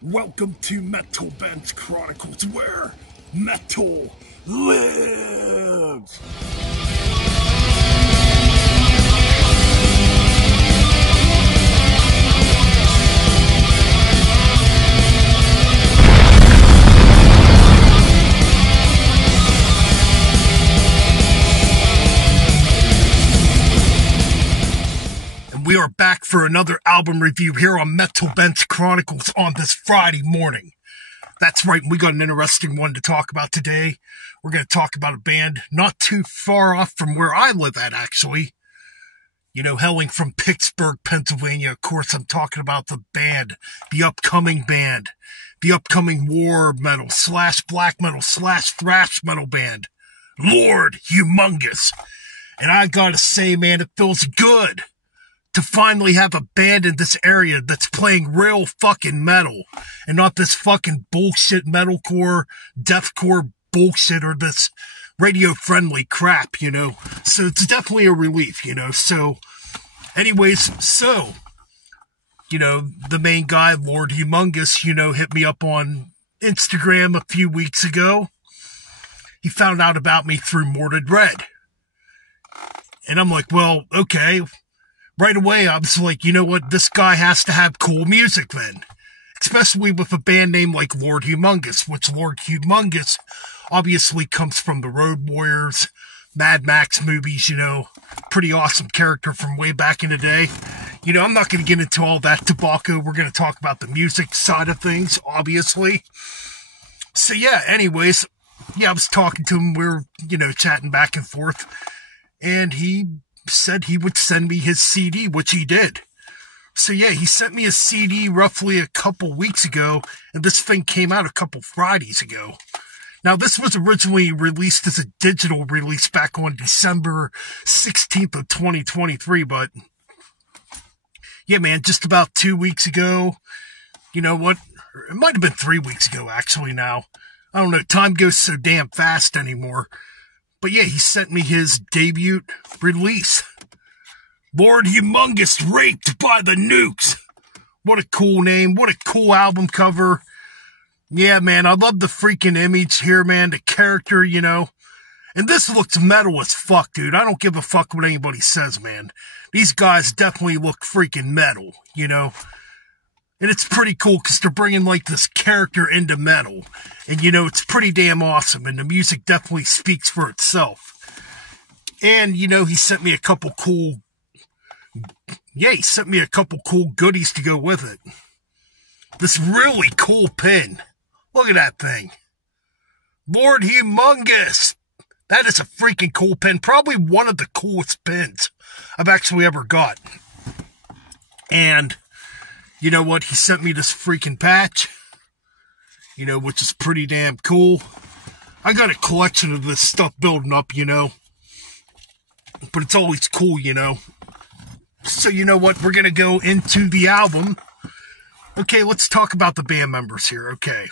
Welcome to Metal Band's Chronicles, where metal lives! We are back for another album review here on Metal Band's Chronicles on this Friday morning. That's right, we got an interesting one to talk about today. We're going to talk about a band not too far off from where I live at, actually. You know, hailing from Pittsburgh, Pennsylvania. Of course, I'm talking about the band, the upcoming war metal / black metal / thrash metal band, Lord Humongous. And I gotta say, man, it feels good to finally have a band in this area that's playing real fucking metal and not this fucking bullshit metalcore, deathcore bullshit or this radio-friendly crap, you know. So it's definitely a relief, you know. So, anyways, you know, the main guy, Lord Humongous, you know, hit me up on Instagram a few weeks ago. He found out about me through Mordred Red. And I'm like, well, okay. Right away, I was like, you know what? This guy has to have cool music then. Especially with a band name like Lord Humongous, which Lord Humongous obviously comes from the Road Warriors, Mad Max movies, you know. Pretty awesome character from way back in the day. You know, I'm not going to get into all that tobacco. We're going to talk about the music side of things, obviously. So yeah, anyways, yeah, I was talking to him. We were, you know, chatting back and forth. And he said he would send me his CD, which he did. So yeah, he sent me a CD roughly a couple weeks ago, and this thing came out a couple Fridays ago. Now, this was originally released as a digital release back on December 16th of 2023, but yeah, man, just about 2 weeks ago, you know what, it might have been 3 weeks ago, actually, now. I don't know, time goes so damn fast anymore. But yeah, he sent me his debut release. Lord Humongous, Raped by the Nukes. What a cool name. What a cool album cover. Yeah, man, I love the freaking image here, man. The character, you know. And this looks metal as fuck, dude. I don't give a fuck what anybody says, man. These guys definitely look freaking metal, you know. And it's pretty cool because they're bringing, like, this character into metal. And, you know, it's pretty damn awesome. And the music definitely speaks for itself. And, you know, he sent me a couple cool goodies to go with it. This really cool pin. Look at that thing. Lord Humongous. That is a freaking cool pin. Probably one of the coolest pins I've actually ever got. And you know what? He sent me this freaking patch, you know, which is pretty damn cool. I got a collection of this stuff building up, you know, but it's always cool, you know. So, you know what? We're going to go into the album. Okay, let's talk about the band members here, okay.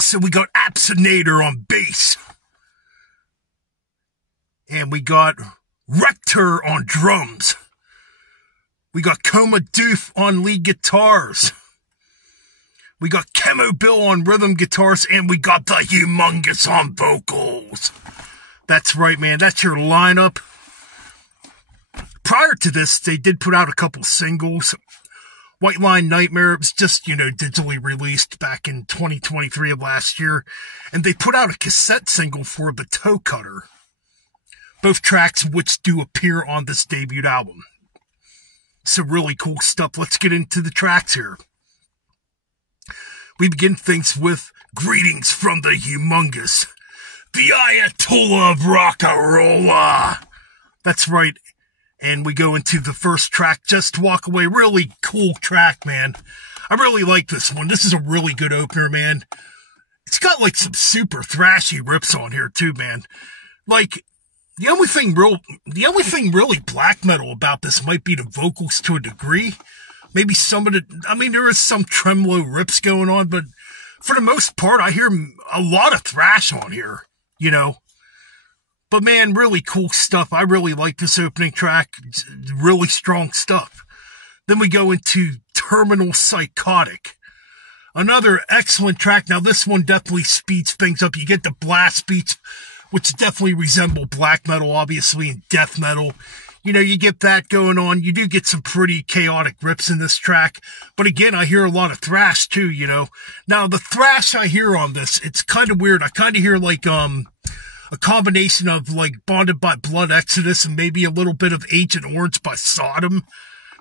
So we got Absinator on bass. And we got Rector on drums. We got Coma Doof on lead guitars. We got Chemo Bill on rhythm guitars. And we got the Humongous on vocals. That's right, man. That's your lineup. Prior to this, they did put out a couple singles. White Line Nightmare, it was just, you know, digitally released back in 2023 of last year. And they put out a cassette single for The Toe Cutter. Both tracks which do appear on this debut album. Some really cool stuff. Let's get into the tracks here. We begin things with Greetings from the Humongous, the Ayatollah of Rock-a-Rolla. That's right. And we go into the first track, Just Walk Away. Really cool track, man. I really like this one. This is a really good opener, man. It's got like some super thrashy riffs on here too, man. Like, the only thing really black metal about this might be the vocals to a degree. Maybe some of there is some tremolo rips going on, but for the most part, I hear a lot of thrash on here, you know. But man, really cool stuff. I really like this opening track. It's really strong stuff. Then we go into Terminal Psychotic. Another excellent track. Now, this one definitely speeds things up. You get the blast beats, which definitely resemble black metal, obviously, and death metal. You know, you get that going on. You do get some pretty chaotic riffs in this track. But again, I hear a lot of thrash, too, you know. Now, the thrash I hear on this, it's kind of weird. I kind of hear, like, a combination of, like, Bonded by Blood Exodus and maybe a little bit of Agent Orange by Sodom.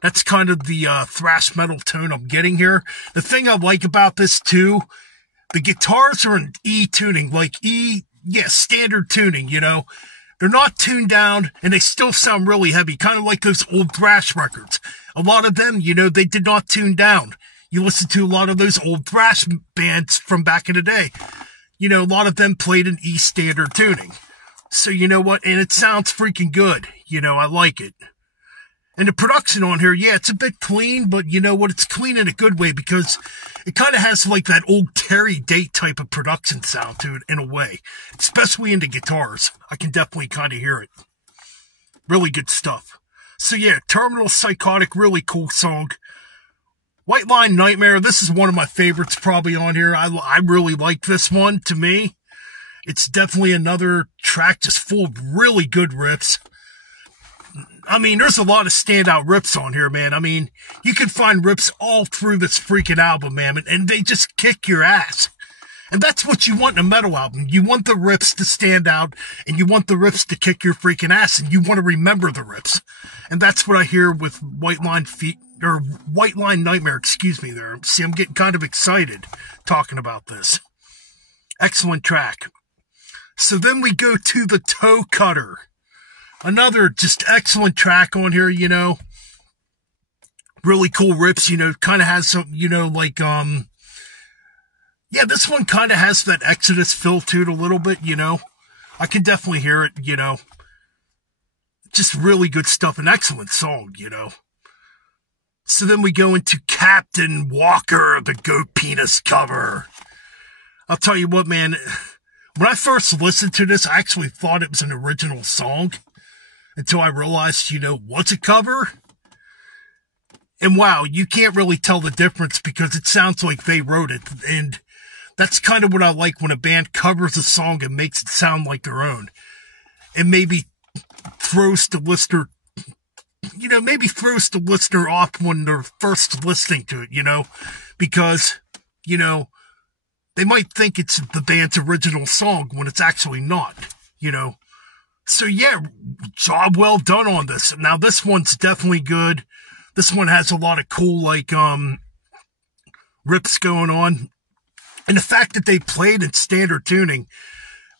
That's kind of the thrash metal tone I'm getting here. The thing I like about this, too, the guitars are in E tuning, like standard tuning, you know. They're not tuned down, and they still sound really heavy, kind of like those old thrash records. A lot of them, you know, they did not tune down. You listen to a lot of those old thrash bands from back in the day. You know, a lot of them played in E standard tuning. So, you know what? And it sounds freaking good. You know, I like it. And the production on here, yeah, it's a bit clean, but you know what? It's clean in a good way because it kind of has like that old Terry Date type of production sound to it in a way, especially in the guitars. I can definitely kind of hear it. Really good stuff. So yeah, Terminal Psychotic, really cool song. White Line Nightmare, this is one of my favorites probably on here. I really like this one, to me. It's definitely another track just full of really good riffs. I mean, there's a lot of standout riffs on here, man. I mean, you can find riffs all through this freaking album, man, and they just kick your ass. And that's what you want in a metal album. You want the riffs to stand out, and you want the riffs to kick your freaking ass, and you want to remember the riffs. And that's what I hear with White Line Nightmare, excuse me there. See, I'm getting kind of excited talking about this. Excellent track. So then we go to the Toe Cutter. Another just excellent track on here, you know. Really cool riffs, you know, kind of has some, you know, like, yeah, this one kind of has that Exodus feel to it a little bit, you know. I can definitely hear it, you know. Just really good stuff, an excellent song, you know. So then we go into Captain Walker, the Goat Penis cover. I'll tell you what, man, when I first listened to this, I actually thought it was an original song. Until I realized, you know, what's a cover? And wow, you can't really tell the difference because it sounds like they wrote it. And that's kind of what I like when a band covers a song and makes it sound like their own. And maybe throws the listener, you know, off when they're first listening to it, you know. Because, you know, they might think it's the band's original song when it's actually not, you know. So yeah, job well done on this. Now this one's definitely good. This one has a lot of cool, like, rips going on. And the fact that they played in standard tuning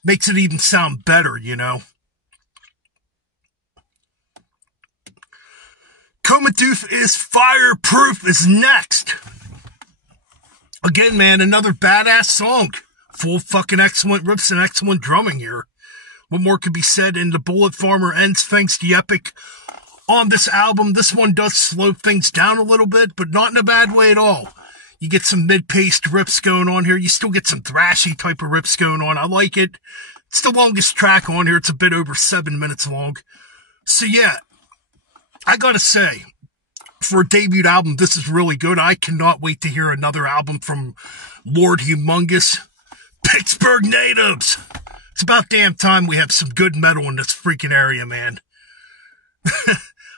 makes it even sound better, you know. Comatooth is Fireproof is next. Again, man, another badass song. Full fucking excellent riffs and excellent drumming here. What more could be said? And the Bullet Farmer ends thanks to the epic on this album. This one does slow things down a little bit, but not in a bad way at all. You get some mid-paced riffs going on here. You still get some thrashy type of riffs going on. I like it. It's the longest track on here. It's a bit over 7 minutes long. So yeah, I gotta say, for a debut album, this is really good. I cannot wait to hear another album from Lord Humongous. Pittsburgh natives! It's about damn time we have some good metal in this freaking area, man.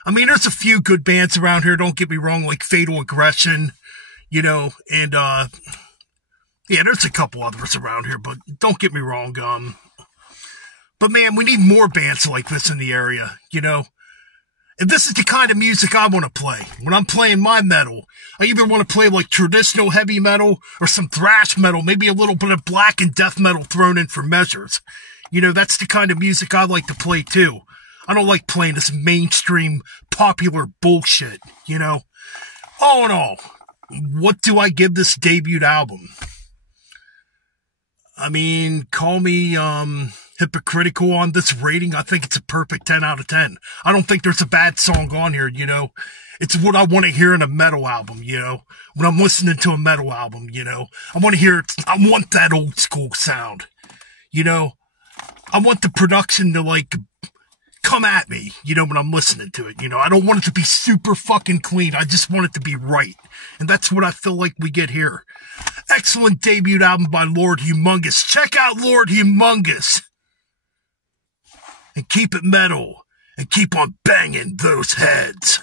I mean, there's a few good bands around here, don't get me wrong, like Fatal Aggression, you know, and, yeah, there's a couple others around here, but don't get me wrong, but man, we need more bands like this in the area, you know. And this is the kind of music I want to play. When I'm playing my metal, I either want to play like traditional heavy metal or some thrash metal, maybe a little bit of blackened death metal thrown in for measures. You know, that's the kind of music I like to play too. I don't like playing this mainstream popular bullshit, you know. All in all, what do I give this debut album? I mean, call me, hypocritical on this rating. I think it's a perfect 10 out of 10. I don't think there's a bad song on here, you know. It's what I want to hear in a metal album, you know. When I'm listening to a metal album, you know. I want to hear, I want that old school sound, you know. I want the production to, like, come at me, when I'm listening to it. I don't want it to be super fucking clean. I just want it to be right. And that's what I feel like we get here. Excellent debut album by Lord Humongous. Check out Lord Humongous. And keep it metal. And keep on banging those heads.